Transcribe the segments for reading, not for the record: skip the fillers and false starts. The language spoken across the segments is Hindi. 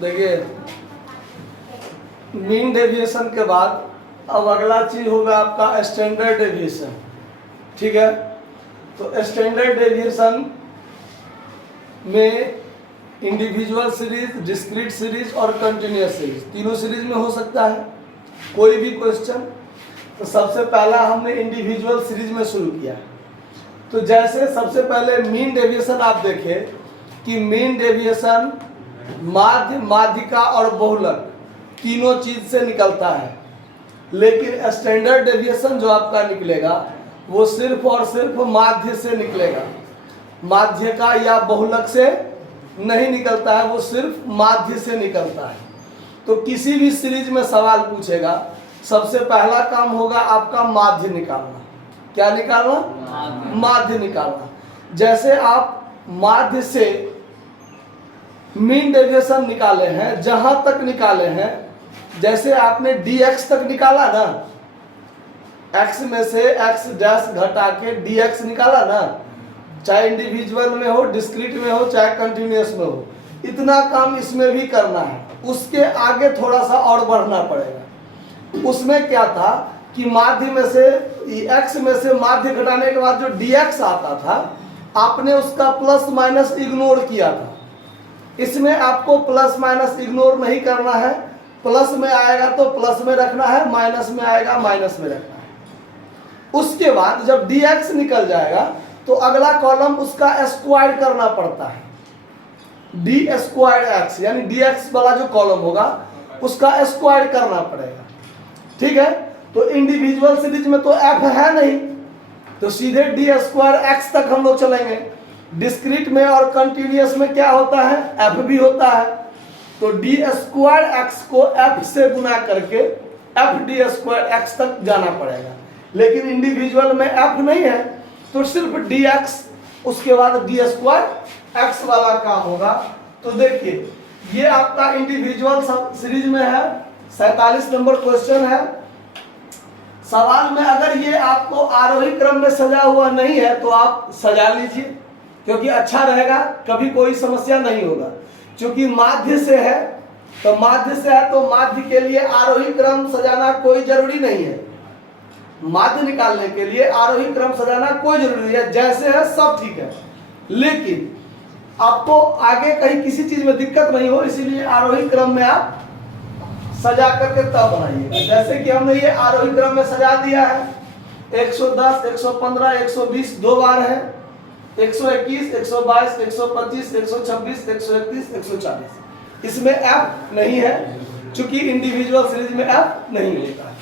देखिए, मीन डेविएशन के बाद अब अगला चीज होगा आपका स्टैंडर्ड डेविएशन। ठीक है, तो स्टैंडर्ड डेविएशन में इंडिविजुअल सीरीज, डिस्क्रीट सीरीज और कंटिन्यूअस सीरीज, तीनों सीरीज में हो सकता है कोई भी क्वेश्चन। तो सबसे पहला हमने इंडिविजुअल सीरीज में शुरू किया। तो जैसे सबसे पहले मीन डेविएशन आप देखें कि मीन डेविएशन माध्य, माध्यिका और बहुलक तीनों चीज से निकलता है, लेकिन स्टैंडर्ड डेविएशन जो आपका निकलेगा वो सिर्फ और सिर्फ माध्य से निकलेगा, माध्यिका या बहुलक से नहीं निकलता है, वो सिर्फ माध्य से निकलता है। तो किसी भी सीरीज में सवाल पूछेगा, सबसे पहला काम होगा आपका माध्य निकालना। क्या निकालना? माध्य निकालना। जैसे आप माध्य से मीन डेविएशन निकाले हैं, जहां तक निकाले हैं, जैसे आपने dx तक निकाला ना, x में से x डैश घटा के dx निकाला ना, चाहे इंडिविजुअल में हो, डिस्क्रीट में हो, चाहे कंटिन्यूअस में हो, इतना काम इसमें भी करना है। उसके आगे थोड़ा सा और बढ़ना पड़ेगा। उसमें क्या था कि माध्य में से x में से माध्य घटाने के बाद जो dx आता था, आपने उसका प्लस माइनस इग्नोर किया था। इसमें आपको प्लस माइनस इग्नोर नहीं करना है, प्लस में आएगा तो प्लस में रखना है, माइनस में आएगा माइनस में रखना है। उसके बाद जब dx निकल जाएगा तो अगला कॉलम उसका स्क्वायर करना पड़ता है, डी स्क्वायर एक्स, यानी dx वाला जो कॉलम होगा उसका स्क्वायर करना पड़ेगा। ठीक है, तो इंडिविजुअल सीरीज में तो f है नहीं, तो सीधे डी स्क्वायर एक्स तक हम लोग चलेंगे। डिस्क्रीट में और कंटिन्यूअस में क्या होता है? f भी होता है। तो डी स्क्वायर एक्स को f से गुना करके f डी स्क्वायर एक्स तक जाना पड़ेगा, लेकिन इंडिविजुअल में f नहीं है, तो सिर्फ dx, उसके बाद डी स्क्वायर एक्स वाला काम होगा। तो देखिए, ये आपका इंडिविजुअल सीरीज में है, 47 नंबर क्वेश्चन है। सवाल में अगर ये आपको आरोही क्रम में सजा हुआ नहीं है तो आप सजा लीजिए, क्योंकि अच्छा रहेगा, कभी कोई समस्या नहीं होगा। क्योंकि माध्य से है, तो माध्य से है तो माध्य के लिए आरोही क्रम सजाना कोई जरूरी नहीं है। माध्य निकालने के लिए आरोही क्रम सजाना कोई जरूरी नहीं है, जैसे है सब ठीक है। लेकिन आपको आगे कहीं किसी चीज में दिक्कत नहीं हो, इसीलिए आरोही क्रम में आप सजा करके तब बनाइएगा। जैसे कि हमने ये आरोही क्रम में सजा दिया है, 110, 115, 120 दो बार है, 121, 122, 125, 126, 131, 140। इसमें f नहीं है, क्योंकि इंडिविजुअल सीरीज में f नहीं होता है।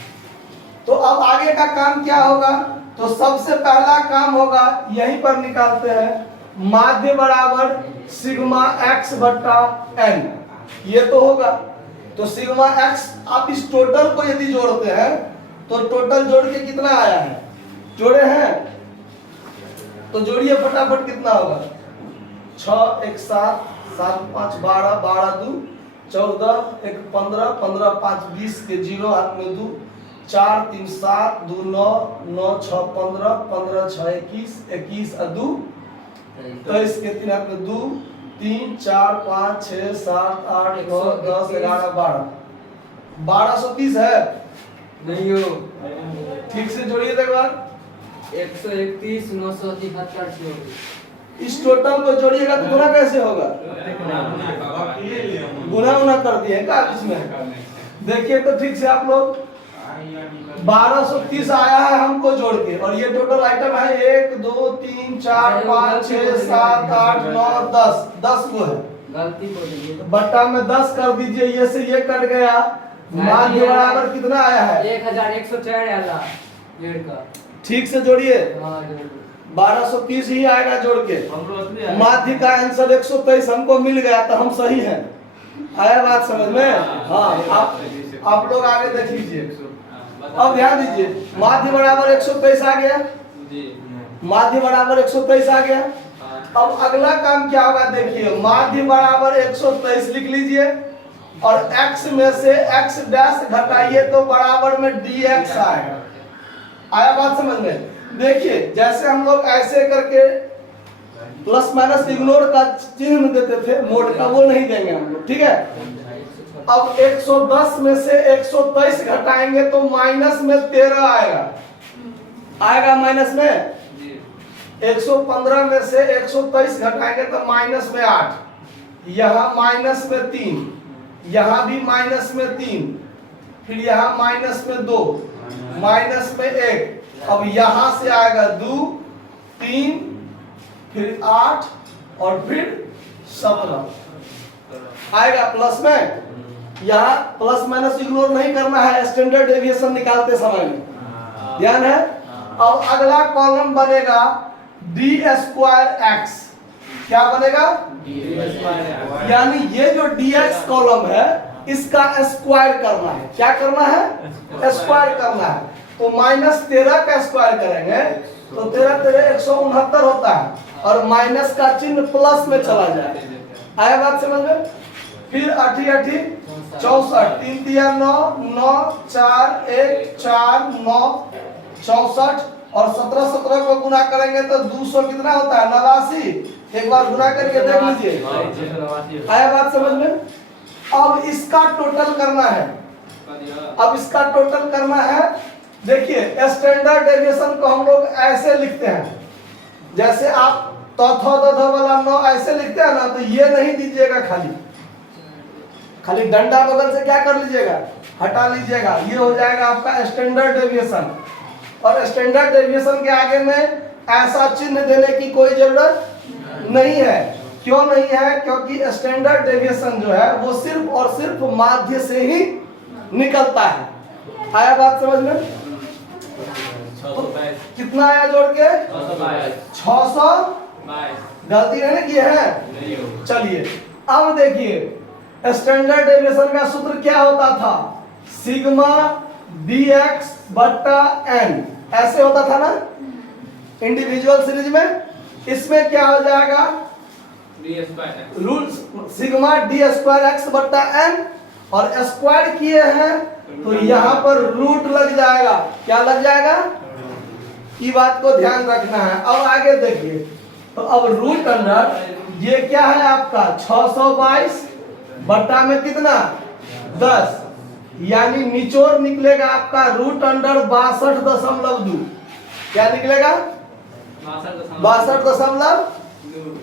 तो अब आगे का काम क्या होगा? तो सबसे पहला काम होगा, यहीं पर निकालते हैं, माध्य बराबर सिग्मा x बट्टा n, ये तो होगा। तो सिग्मा x, आप इस टोटल को यदि जोड़ते हैं तो टोटल जोड़ के कितना आया है? जोड़े हैं तो जोड़िए फटाफट, कितना होगा? 6 1 7 7 5 12 12 2 14 1 15 15 5 20 के 0 हाथ में 2 4 3 7 2 9 9 6 15 15 6 21 21 और 2 23 के 3 हाथ में 2 3 4 5 6 7 8 9 10 11 12 1230 है नहीं हो। ठीक से जोड़िए एक बार। 131 973। इस टोटल को जोड़िएगा तो गुना कैसे होगा? गुना उना कर दिए का इसमें, देखिए तो ठीक से आप लोग। 1230 आया है हमको जोड़ के, और ये टोटल आइटम है 1 2 3 4 5 6 7 8 9 10, 10 को है। गलती को दीजिए, बट्टा में 10 कर दीजिए, ये से ये कट गया। माध्य बराबर कितना आया है? 1104 आला डेढ़ का। ठीक से जोड़िए, हाँ 1230 ही आएगा जोड़ के। माध्य का आंसर 123 हमको मिल गया, तो हम सही हैं। आया बात समझ में? हाँ, आप लोग आगे देख लीजिए। अब ध्यान दीजिए, माध्य बराबर 123 आ गया, माध्य बराबर 123 आ गया। अब अगला काम क्या होगा? देखिए, माध्य बराबर 123 लिख लीजिए, और x में से x डैश घटाइए तो बराबर में dx आएगा। आया बात समझ में? देखिए, जैसे हम लोग ऐसे करके प्लस माइनस इग्नोर का चिन्ह देते थे मोड का, वो नहीं देंगे हम लोग, ठीक है। अब 110 में से 123 घटाएंगे तो माइनस में 13 आएगा, आएगा माइनस में। 115 में से 123 घटाएंगे तो माइनस में 8, यहाँ माइनस में 3, यहाँ भी माइनस में 3, फिर यहाँ माइनस में 2, माइनस में 1। अब यहाँ से आएगा 2, 3, फिर 8 और फिर 17 आएगा प्लस में। यहाँ प्लस माइनस इग्नोर नहीं करना है स्टैंडर्ड डेविएशन निकालते समय में, ध्यान है। अब अगला कॉलम बनेगा डी स्क्वायर एक्स, क्या बनेगा, यानी ये जो dx कॉलम है इसका स्क्वायर करना है, क्या करना है, स्क्वायर करना है। तो -13 का स्क्वायर करेंगे तो 13 13 169 होता है और माइनस का चिन्ह प्लस में चला जाए, आया बात समझ में। फिर 8 8 64, 3 3 9 9 4 1 4 9 64 और 17 17 को गुना करेंगे तो 200 कितना होता है, 89। एक बार गुना करके देख लीजिए, आया बात समझ में। अब इसका टोटल करना है, अब इसका टोटल करना है। देखिए स्टैंडर्ड डेविएशन को हम लोग ऐसे लिखते हैं, जैसे आप तौथो दधो वाला 9 ऐसे लिखते हैं ना, तो ये नहीं दीजिएगा, खाली डंडा बगल से क्या कर लीजिएगा, हटा लीजिएगा, ये हो जाएगा आपका स्टैंडर्ड डेविएशन। और स्टैंडर्ड डेविएशन के आगे में ऐसा चिन्ह देने की कोई जरूरत नहीं है। क्यों नहीं है, क्योंकि स्टैंडर्ड डेविएशन जो है वो सिर्फ और सिर्फ माध्य से ही निकलता है। आया बात समझ में। कितना आया जोड़ के, 600, गलती नहीं की है। चलिए अब देखिए स्टैंडर्ड डेविएशन का सूत्र क्या होता था, सिग्मा dx बट्टा n, ऐसे होता था ना इंडिविजुअल सीरीज में। इसमें क्या हो जाएगा, root sigma D square X बट्टा n, और स्क्वायर किए हैं तो यहाँ पर रूट लग जाएगा, क्या लग जाएगा, ये बात को ध्यान रखना है। अब आगे देखिए, तो अब रूट अंडर ये क्या है आपका 622 बट्टा में कितना 10, यानी निचोड़ निकलेगा आपका रूट अंडर 62.2, क्या निकलेगा 62.2।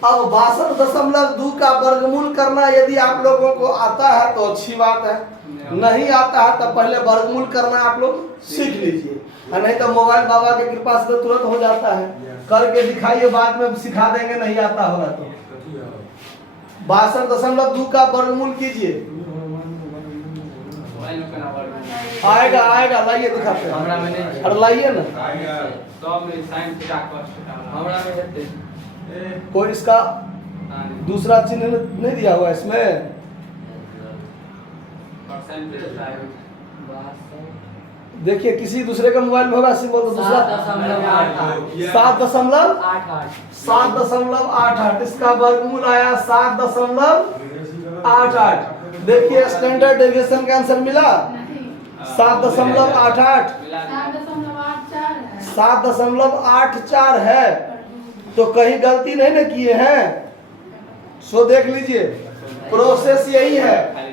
अब 62.2 का वर्गमूल करना यदि आप लोगों को आता है तो अच्छी बात है, नहीं आता है तो पहले वर्गमूल करना आप लोग सीख लीजिए, नहीं तो मोबाइल बाबा की कृपा से तुरंत हो जाता है, करके दिखाइए, बाद में सिखा देंगे नहीं आता होगा तो। 62.2 का वर्गमूल कीजिए, आएगा आएगा, लाइए दिखाते हैं, अरे लाइए ना, कोई इसका दूसरा चिन्ह नहीं दिया हुआ इसमें, देखिए किसी दूसरे का मोबाइल में होगा, सिंबल तो दूसरा 7.88, इसका वर्गमूल आया 7.88। देखिए स्टैंडर्ड डेविएशन का आंसर मिला 7.88, 7.84 है, तो कहीं गलती नहीं ना किए हैं, सो देख लीजिए प्रोसेस यही है।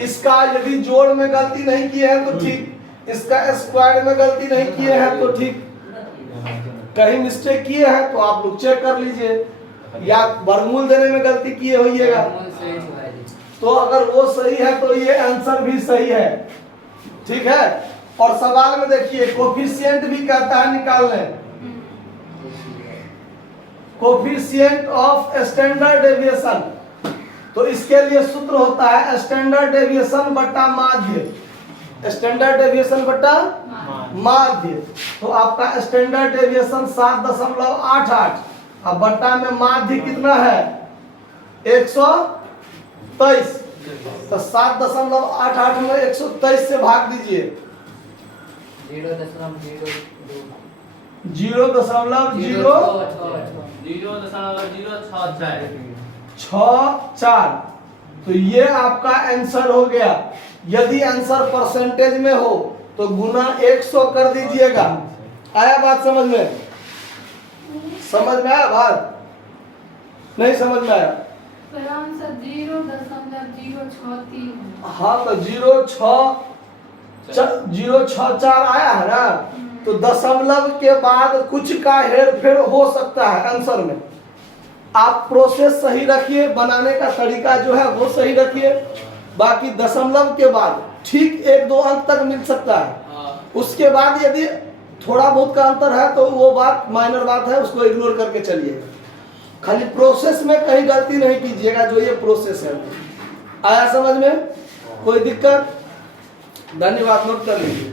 इसका यदि जोड़ में गलती नहीं किए हैं तो ठीक, इसका स्क्वायर में गलती नहीं किए हैं तो ठीक, कहीं मिस्टेक किए हैं तो आप लोग चेक कर लीजिए, या वर्गमूल देने में गलती किए होइएगा, तो अगर वो सही है तो ये आंसर भी सही है, ठीक है। और सवाल में देखिए कोफिशिएंट भी कहता है निकालने, कोफिशिएंट ऑफ स्टैंडर्ड डेविएशन, तो इसके लिए सूत्र होता है स्टैंडर्ड डेविएशन बट्टा माध्य, स्टैंडर्ड डेविएशन बट्टा माध्य। तो आपका स्टैंडर्ड डेविएशन 7.88 अब बट्टा में माध्य कितना है 123, तो 7.88 में 123 से भाग दीजिए, 0.064, तो ये आपका आंसर हो गया। यदि आंसर परसेंटेज में हो तो गुना 100 कर दीजिएगा। आया बात समझ में, समझ में आया बात। नहीं समझ में आया? पहला आंसर 0.063 है। हाँ तो 0.6 आया है ना, तो दशमलव के बाद कुछ का हेरफेर हो सकता है आंसर में। आप प्रोसेस सही रखिए, बनाने का तरीका जो है वो सही रखिए, बाकी दशमलव के बाद ठीक 1-2 अंक तक मिल सकता है। उसके बाद यदि थोड़ा बहुत का अंतर है तो वो बात माइनर बात है, उसको इग्नोर करके चलिए। खाली प्रोसेस में कहीं गलती नहीं कीजिएगा, जो ये प्रोसेस है। आया समझ में? कोई दिक्कत? धन्यवाद, नोट कर लीजिए।